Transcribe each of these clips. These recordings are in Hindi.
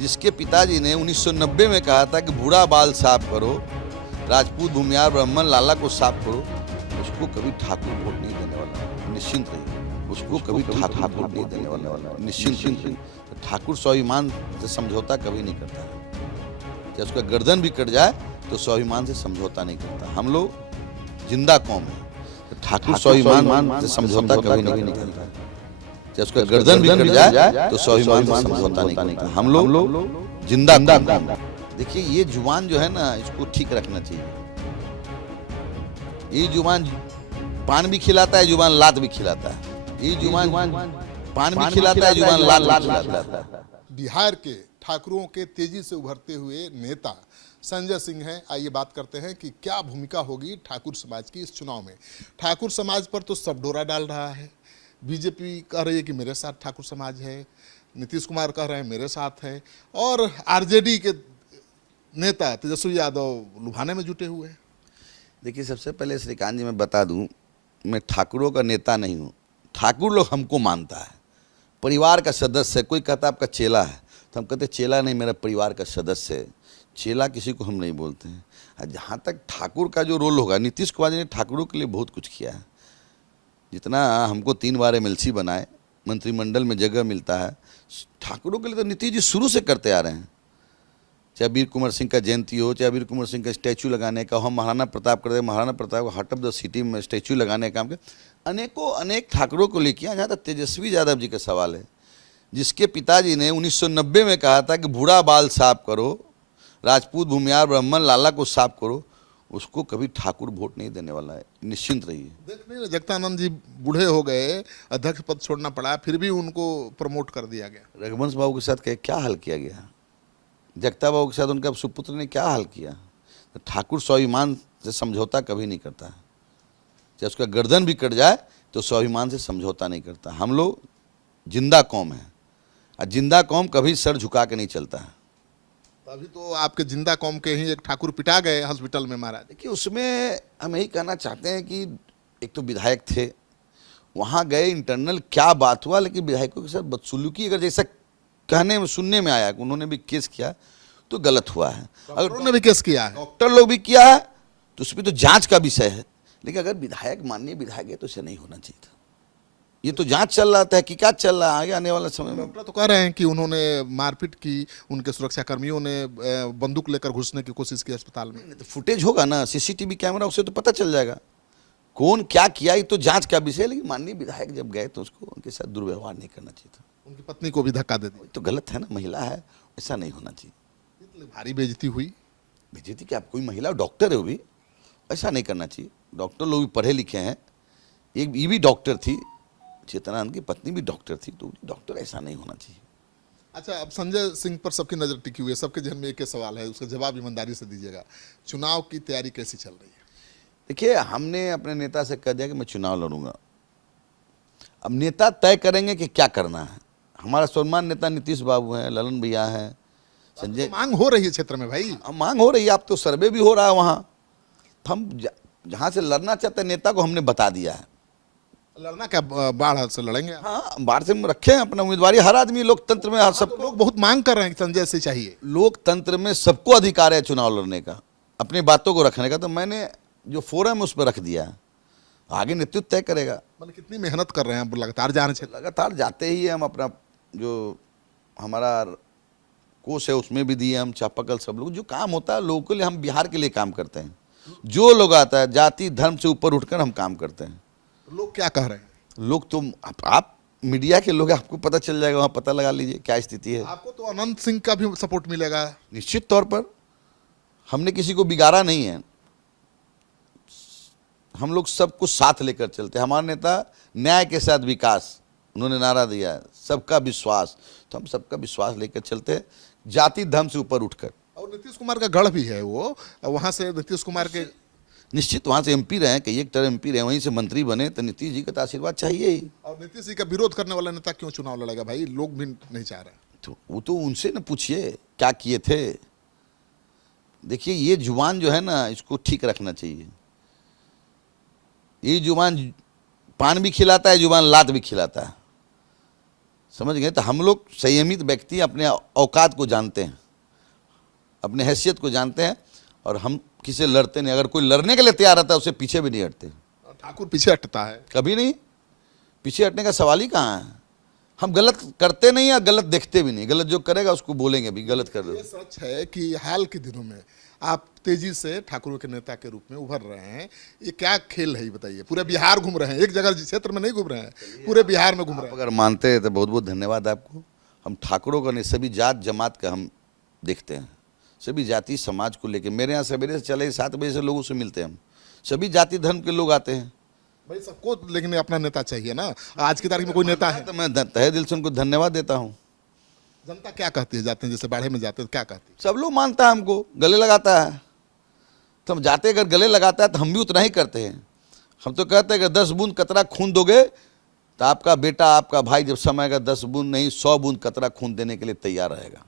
जिसके पिताजी ने 1990 में कहा था कि बूढ़ा बाल साफ करो, राजपूत भूमियार ब्राह्मण लाला को साफ करो, उसको कभी ठाकुर वोट नहीं देने वाला, निश्चिंत रहिए। उसको कभी ठाकुर वोट नहीं देने वाला, निश्चिंत रहिए। तो ठाकुर स्वाभिमान से समझौता कभी नहीं करता, चाहे उसका गर्दन भी कट जाए तो स्वाभिमान से समझौता नहीं करता। हम लोग जिंदा कौम है, तो ठाकुर स्वाभिमान से समझौता कभी नहीं करता, चाहे उसका गर्दन भी कट जाए तो स्वाभिमान से समझौता नहीं करता। हम लोग जिंदा कौम है। देखिए ये जुबान जो है ना, इसको ठीक रखना चाहिए। ये जुबान पान भी खिलाता है, जुबान लात भी खिलाता है। ये जुबान पान भी खिलाता है, जुबान लात भी खिलाता है। बिहार के ठाकुरों के तेजी से उभरते हुए नेता संजय सिंह हैं। आइए बात करते हैं कि क्या भूमिका होगी ठाकुर समाज की इस चुनाव में। ठाकुर समाज पर तो सब डोरा डाल रहा है। बीजेपी कह रही है कि मेरे साथ ठाकुर समाज है, नीतीश कुमार कह रहे हैं मेरे साथ है, और आरजेडी के नेता तेजस्वी यादव लुभाने में जुटे हुए हैं। देखिए सबसे पहले श्रीकांत जी मैं बता दूं, मैं ठाकुरों का नेता नहीं हूं। ठाकुर लोग हमको मानता है, परिवार का सदस्य है। कोई कहता आपका चेला है, तो हम कहते चेला नहीं, मेरा परिवार का सदस्य है। चेला किसी को हम नहीं बोलते हैं। जहाँ तक ठाकुर का जो रोल होगा, नीतीश कुमार जी ने ठाकुरों के लिए बहुत कुछ किया है। जितना हमको 3 बार एमएलसी बनाए, मंत्रिमंडल में जगह मिलता है, ठाकुरों के लिए तो नीतीश जी शुरू से करते आ रहे हैं। चाहे वीर कुंवर सिंह का जयंती हो, चाहे वीर कुंवर सिंह का स्टैचू लगाने का, हम महाराणा प्रताप करते, महाराणा प्रताप को हार्ट ऑफ द सिटी में स्टैचू लगाने का काम के अनेक ठाकुरों को लेके किया। जहाँ तक तेजस्वी यादव जी का सवाल है, जिसके पिताजी ने 1990 में कहा था कि बूढ़ा बाल साफ करो, राजपूत भूमियार ब्राह्मण लाला को साफ करो, उसको कभी ठाकुर वोट नहीं देने वाला है, निश्चिंत रहिए। देखने जगदानंद जी बूढ़े हो गए, अध्यक्ष पद छोड़ना पड़ा, फिर भी उनको प्रमोट कर दिया गया। रघुवंश बाबू के साथ क्या हाल किया गया, जगता बाबू के साथ उनका सुपुत्र ने क्या हाल किया। तो ठाकुर स्वाभिमान से समझौता कभी नहीं करता, चाहे उसका गर्दन भी कट जाए तो स्वाभिमान से समझौता नहीं करता। हम लोग जिंदा कौम है, और जिंदा कौम कभी सर झुका के नहीं चलता है। अभी तो आपके जिंदा कौम के ही एक ठाकुर पिटा गए हॉस्पिटल में महाराज। देखिए उसमें हम यही कहना चाहते हैं कि एक तो विधायक थे, वहाँ गए, इंटरनल क्या बात हुआ, लेकिन विधायकों के साथ बदसलूकी अगर जैसा कहने में सुनने में आया कि उन्होंने भी केस किया तो गलत हुआ है। अगर उन्होंने भी केस किया है, डॉक्टर लोग भी किया है, तो उसमें तो जांच का विषय है। लेकिन अगर विधायक माननीय विधायक है तो इसे नहीं होना चाहिए था। ये तो जांच चल रहा था, हकीकत चल रहा है, आगे आने वाला समय में। डॉक्टर तो कह रहे हैं कि उन्होंने मारपीट की, उनके सुरक्षा कर्मियों ने बंदूक लेकर घुसने की कोशिश की अस्पताल में। तो फुटेज होगा ना, सीसीटीवी कैमरा, उससे तो पता चल जाएगा कौन क्या किया। ये तो जांच का विषय है। लेकिन माननीय विधायक जब गए तो उसको उनके साथ दुर्व्यवहार नहीं करना चाहिए था। उनकी पत्नी को भी धक्का दे दिया, तो गलत है ना, महिला है, ऐसा नहीं होना चाहिए। भारी बेइज्जती हुई। बेइज्जती क्या, कोई महिला डॉक्टर है, वो भी ऐसा नहीं करना चाहिए। डॉक्टर लोग भी पढ़े लिखे हैं, एक ये भी डॉक्टर थी, चेतनानंद की पत्नी भी डॉक्टर थी, तो डॉक्टर ऐसा नहीं होना चाहिए। अच्छा, अब संजय सिंह पर सबकी नजर टिकी हुई है, सबके जहन में एक ही सवाल है, उसका जवाब ईमानदारी से दीजिएगा। चुनाव की तैयारी कैसी चल रही है? देखिए हमने अपने नेता से कह दिया कि मैं चुनाव लड़ूंगा। अब नेता तय करेंगे कि क्या करना है। हमारा सम्मान नेता नीतीश बाबू हैं, ललन भैया हैं, संजय। तो मांग हो रही है क्षेत्र में भाई, मांग हो रही है, आप तो सर्वे भी हो रहा है वहाँ। हम जहाँ से लड़ना चाहते हैं नेता को हमने बता दिया है। लड़ना क्या, बाढ़ से लड़ेंगे? हाँ, बाहर से हम रखे हैं अपना उम्मीदवारी। हर आदमी लोकतंत्र में सब तो लोग बहुत मांग कर रहे हैं कि संजय से चाहिए। लोकतंत्र में सबको अधिकार है चुनाव लड़ने का, अपनी बातों को रखने का। तो मैंने जो फोरम है उस पर रख दिया है, आगे नेतृत्व तय करेगा। मतलब कितनी मेहनत कर रहे हैं, लगातार जा रहे हैं? लगातार जाते ही हम अपना जो हमारा कोष है उसमें भी दिए हम, चापाकल, सब लोग जो काम होता है लोगों के लिए, हम बिहार के लिए काम करते हैं। जो लोग आता है जाति धर्म से ऊपर उठकर हम काम करते हैं। लोग क्या कह रहे हैं? लोग तो आप मीडिया के लोग, आपको पता चल जाएगा, वहाँ पता लगा लीजिए क्या स्थिति है। आपको तो अनंत सिंह का भी सपोर्ट मिलेगा निश्चित तौर पर। हमने किसी को बिगाड़ा नहीं है, हम लोग सबको साथ लेकर चलते हैं। हमारे नेता न्याय के साथ विकास, उन्होंने नारा दिया है, सबका विश्वास। तो हम सबका विश्वास लेकर चलते हैं, जाति धर्म से ऊपर उठकर। और नीतीश कुमार का गढ़ भी है वो, वहां से नीतीश कुमार के निश्चित वहाँ से एमपी रहे, कई एक टर्म एमपी रहे, वहीं से मंत्री बने, तो नीतीश जी का तो आशीर्वाद चाहिए ही। और नीतीश जी का विरोध करने वाला नेता क्यों चुनाव लड़ेगा भाई? लोग भी नहीं चाह रहे। तो वो तो उनसे न पूछिए क्या किए थे। देखिए ये जुबान जो है ना, इसको ठीक रखना चाहिए। ये जुबान पान भी खिलाता है, जुबान लात भी खिलाता है। समझ गए? तो हम लोग संयमित व्यक्ति अपने औकात को जानते हैं, अपने हैसियत को जानते हैं, और हम किसी से लड़ते नहीं। अगर कोई लड़ने के लिए तैयार रहता है उससे पीछे भी नहीं हटते, ठाकुर पीछे हटता है? कभी नहीं। पीछे हटने का सवाल ही कहाँ है। हम गलत करते नहीं या गलत देखते भी नहीं। गलत जो करेगा उसको बोलेंगे भी गलत कर रहे ये हो। सच है कि हाल के दिनों में आप तेजी से ठाकुरों के नेता के रूप में उभर रहे हैं। ये क्या खेल है ये बताइए? पूरे बिहार घूम रहे हैं, एक जगह क्षेत्र में नहीं घूम रहे हैं, पूरे बिहार में घूम रहे आप हैं। अगर मानते हैं तो बहुत बहुत धन्यवाद आपको। हम ठाकुरों का नहीं, सभी जात जमात का हम देखते हैं, सभी जाति समाज को लेके। मेरे यहाँ सवेरे से चले 7 बजे से लोगों से मिलते हैं हम, सभी जाति धर्म के लोग आते हैं। भाई सबको लेकिन अपना नेता चाहिए ना। आज की तारीख में कोई नेता है? तो मैं तहे दिल से उनको धन्यवाद देता हूँ। जनता क्या कहती है? जाते हैं जैसे बाढ़े में जाते हैं तो क्या कहती सब लोग मानता है, हमको गले लगाता है, तो हम जाते अगर गले लगाता है तो हम भी उतना ही करते हैं। हम तो कहते हैं कि 10 बूंद कतरा खून दोगे तो आपका बेटा, आपका भाई जब समय आएगा 10 बूंद नहीं 100 बूंद कतरा खून देने के लिए तैयार रहेगा। है?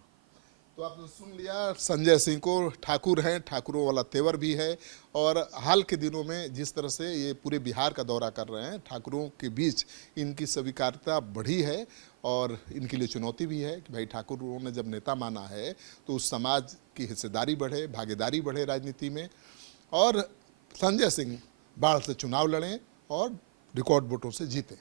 तो आपने सुन लिया संजय सिंह को। ठाकुर हैं, ठाकुरों वाला तेवर भी है। और हाल के दिनों में जिस तरह से ये पूरे बिहार का दौरा कर रहे हैं, ठाकुरों के बीच इनकी स्वीकार्यता बढ़ी है। और इनके लिए चुनौती भी है कि भाई ठाकुरों ने जब नेता माना है तो उस समाज की हिस्सेदारी बढ़े, भागीदारी बढ़े राजनीति में। और संजय सिंह बाढ़ से चुनाव लड़ें और रिकॉर्ड वोटों से जीतें।